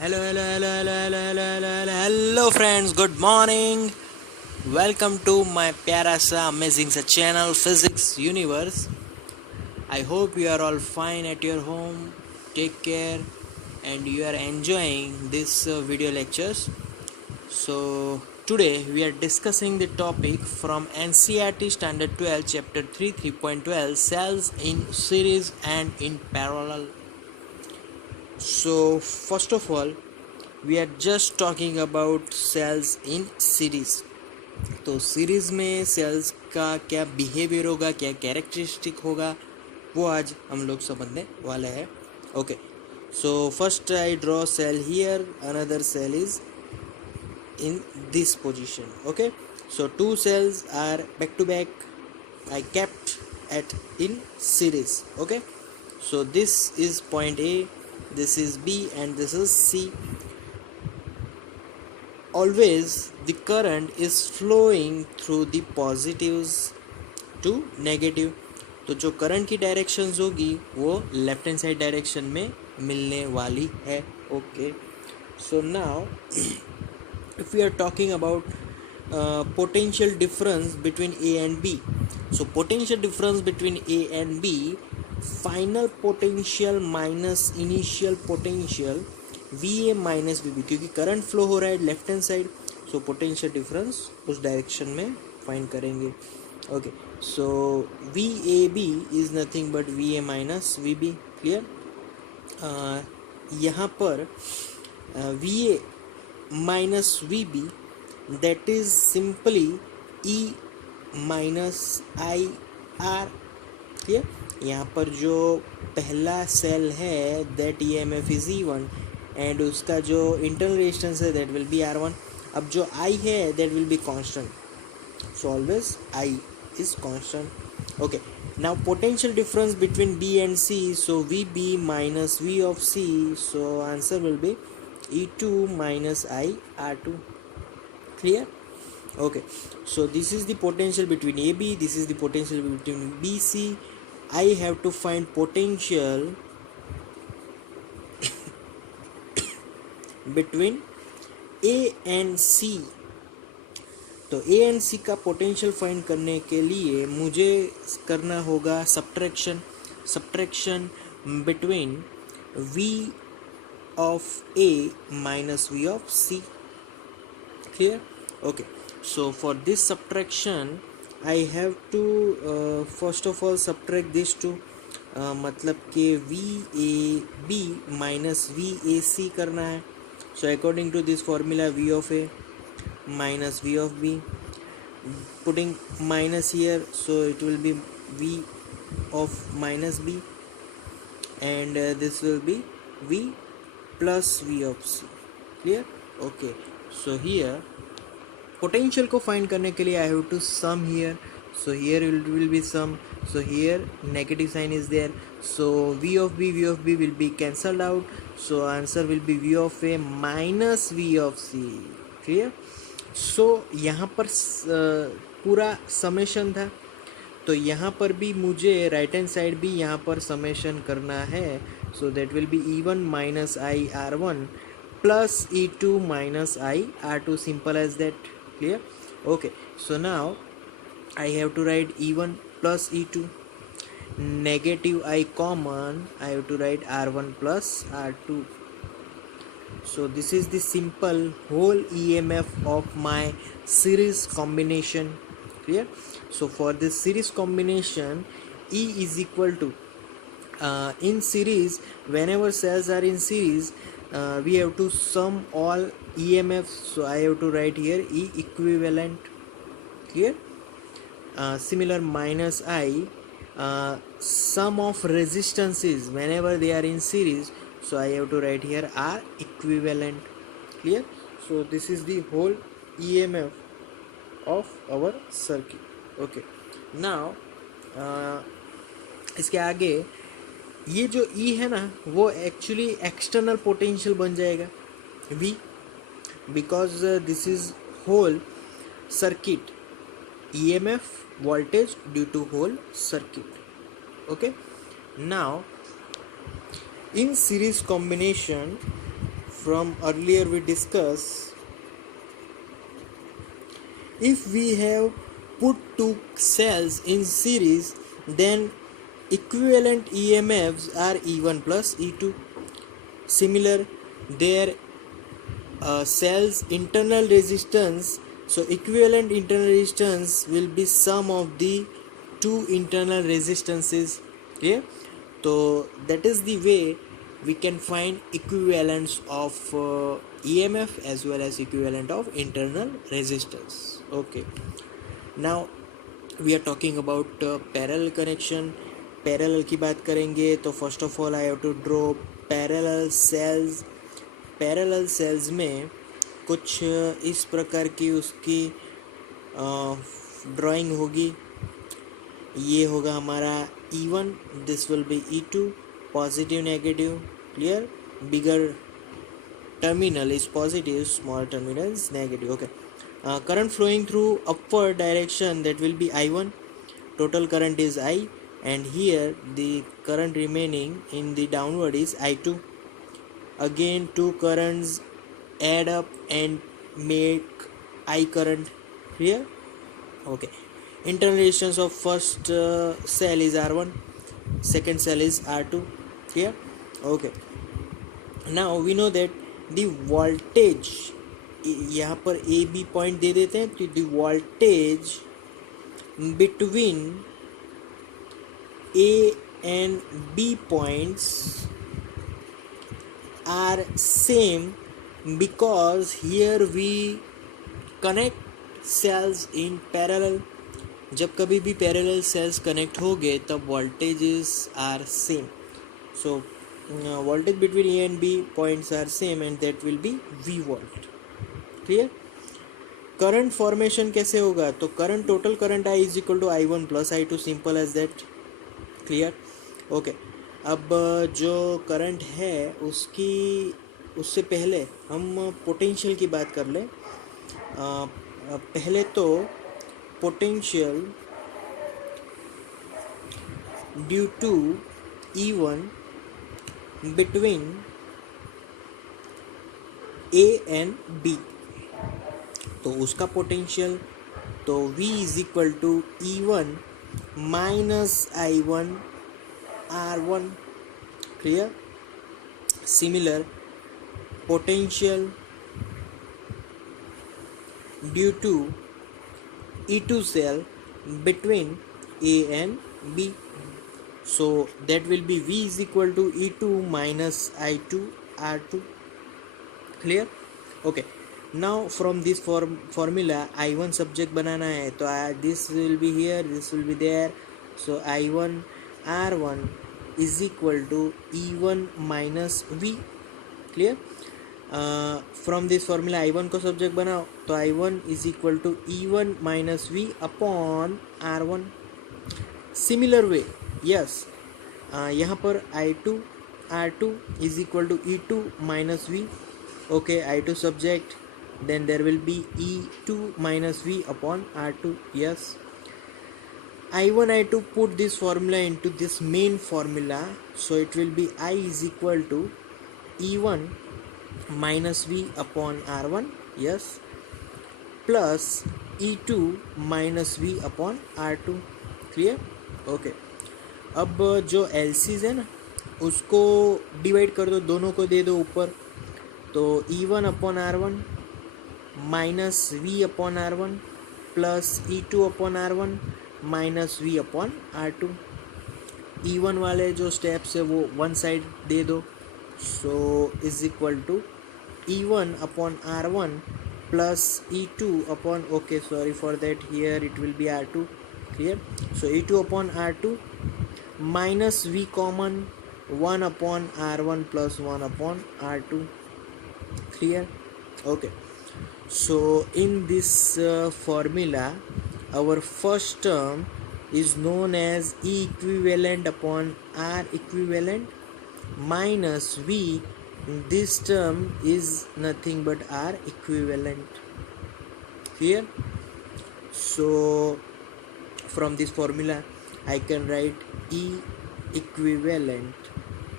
Hello friends, good morning. Welcome to my प्यारा सा amazing सा channel Physics Universe. I hope you are all fine at your home. Take care and you are enjoying this video lectures. So today we are discussing the topic from NCERT Standard 12 Chapter 3 3.12 cells in series and in parallel. So first of all we are just talking about cells in series. तो series में sales का क्या behaviour होगा, क्या characteristic होगा, वो आज हम लोग समझने वाले हैं. Okay, so first I draw cell here, another cell is in this position. Okay, so two cells are back to back, I kept at in series. Okay, so this is point A, this is B and this is C. Always the current is flowing through the positives to negative. तो जो current की directions होगी वो left hand side direction में मिलने वाली है. Okay, so now if we are talking about potential difference between A and B, so potential difference between A and B, final potential minus initial potential VA minus VB, क्योंकि current flow हो रहा है left hand side, so potential difference उस direction में find करेंगे. Okay, so VAB is nothing but VA minus VB. Clear? यहाँ पर VA minus VB, that is simply E minus IR. Clear? यहाँ पर जो पहला सेल है that EMF is E1 and उसका जो इंटरनल रेजिस्टेंस है दैट विल बी R1. अब जो I है that will be constant, so always I is constant. Okay, now potential difference between B and C, so VB minus V of C, so answer will be E2 minus I R2. Clear? Okay, so this is the potential between AB, this is the potential between BC. I have to find potential between A and C. तो A and सी का potential find करने के लिए मुझे करना होगा subtraction between V of A minus V of C. Clear? Okay, so for this subtraction I have to first of all subtract this two, मतलब कि V A B minus V A C करना है. So according to this formula V of A minus V of B, putting minus here, so it will be V of minus B and this will be V plus V of C. Clear? Okay, so here potential को find करने के लिए I have to sum here, so here it will be sum, so here negative sign is there, so V of B will be cancelled out, so answer will be V of A minus V of C. Clear? सो यहाँ पर पूरा summation था, तो यहाँ पर भी मुझे right hand side भी यहाँ पर समेशन करना है, so that will be E1 minus I R1 plus E2 minus I R2, simple as that. Clear? Okay, so now I have to write E1 plus E2, negative I common, I have to write R1 plus R2. So this is the simple whole EMF of my series combination. Clear? So for this series combination, E is equal to in series, whenever cells are in series, we have to sum all EMFs, so I have to write here E equivalent. Clear? Similar minus I, sum of resistances whenever they are in series, so I have to write here R equivalent. Clear? So this is the whole EMF of our circuit. Okay, now इसके आगे ये जो E है ना वो actually external potential बन जाएगा V, because this is whole circuit EMF voltage due to whole circuit. Okay, now in series combination from earlier we discussed, if we have put two cells in series, then equivalent EMFs are E1 plus E2. Similar, their cells internal resistance, so equivalent internal resistance will be sum of the two internal resistances. Clear? So that is the way we can find equivalence of EMF as well as equivalent of internal resistance. Okay, now we are talking about parallel connection. Parallel की बात करेंगे तो first of all I have to draw parallel cells. Parallel cells में कुछ इस प्रकार की उसकी ड्राइंग होगी. ये होगा हमारा E1, this will be E2, positive negative. Clear? Bigger terminal is positive, small terminal is negative. Okay, current flowing through upward direction, that will be I1, total current is I, and here the current remaining in the downward is I2. Again two currents add up and make I current here. Okay, internal resistance of first cell is R1, second cell is R2. Here. Okay, now we know that the voltage, यहाँ पर A B point दे देते हैं, तो the voltage between A and B points are same because here we connect cells in parallel. जब कभी भी parallel cells connect होंगे तब voltages are same. So voltage between A and B points are same and that will be V volt. Clear? Current formation कैसे होगा? तो current, total current I is equal to I1 plus I2, simple as that. Clear? Okay, अब जो current है उससे पहले हम potential की बात कर लें. पहले तो potential due to E1 between A and B, तो उसका पोटेंशियल तो V is equal to E1 minus I1 R1. Clear? Similar, potential due to E2 cell between A and B, so that will be V is equal to E2 minus I2 R2. Clear? Okay, now from this formula I1 subject बनाना है तो this will be here, this will be there, so I1 R1 is equal to E1 minus V. Clear? From this formula I1 को subject बनाओ तो I1 is equal to E1 minus V upon R1. Similar way, yes, यहाँ पर I2 R2 is equal to E2 minus V. Okay, I2 subject, then there will be E2 minus V upon R2. Yes, I1 I2 put this formula into this main formula, so it will be I is equal to E1 minus V upon R1. Yes, plus E2 minus V upon R2. Clear? Okay, अब जो LCs है ना उसको divide कर दो, दोनों को दे दो ऊपर, तो E1 upon R1 minus V upon R1 plus E2 upon R1 minus V upon R2. E1 वाले जो स्टेप्स है वो वन साइड दे दो, so is equal to E1 upon R1 plus E2 upon, okay, sorry for that, here it will be R2. Clear? So E2 upon R2 minus V common, 1 upon R1 plus 1 upon R2. Clear? Okay, so in this formula our first term is known as E equivalent upon R equivalent minus V. This term is nothing but R equivalent. Clear? So from this formula I can write E equivalent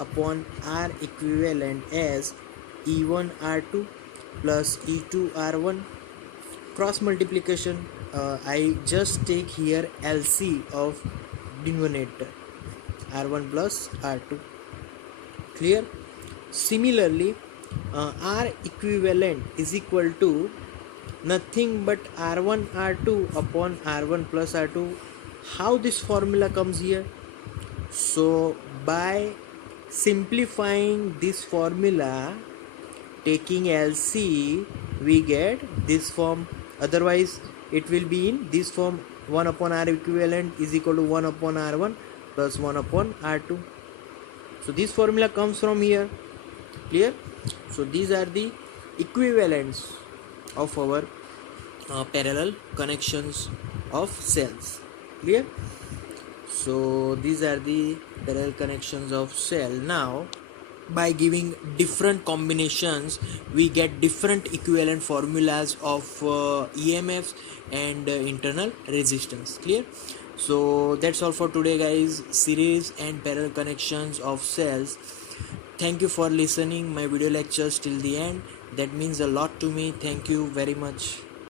upon R equivalent as E1 R2 plus E2 R1. Cross multiplication, I just take here LC of denominator, R1 plus R2. Clear? Similarly, R equivalent is equal to nothing but R1 R2 upon R1 plus R2. How this formula comes here? So by simplifying this formula, taking LC, we get this form. Otherwise it will be in this form: 1 upon R equivalent is equal to 1 upon R1 plus 1 upon R2. So this formula comes from here. Clear? So these are the equivalents of our parallel connections of cells. Clear? So these are the parallel connections of cell. Now by giving different combinations, we get different equivalent formulas of EMFs and internal resistance. Clear? So that's all for today, guys. Series and parallel connections of cells. Thank you for listening my video lectures till the end. That means a lot to me. Thank you very much.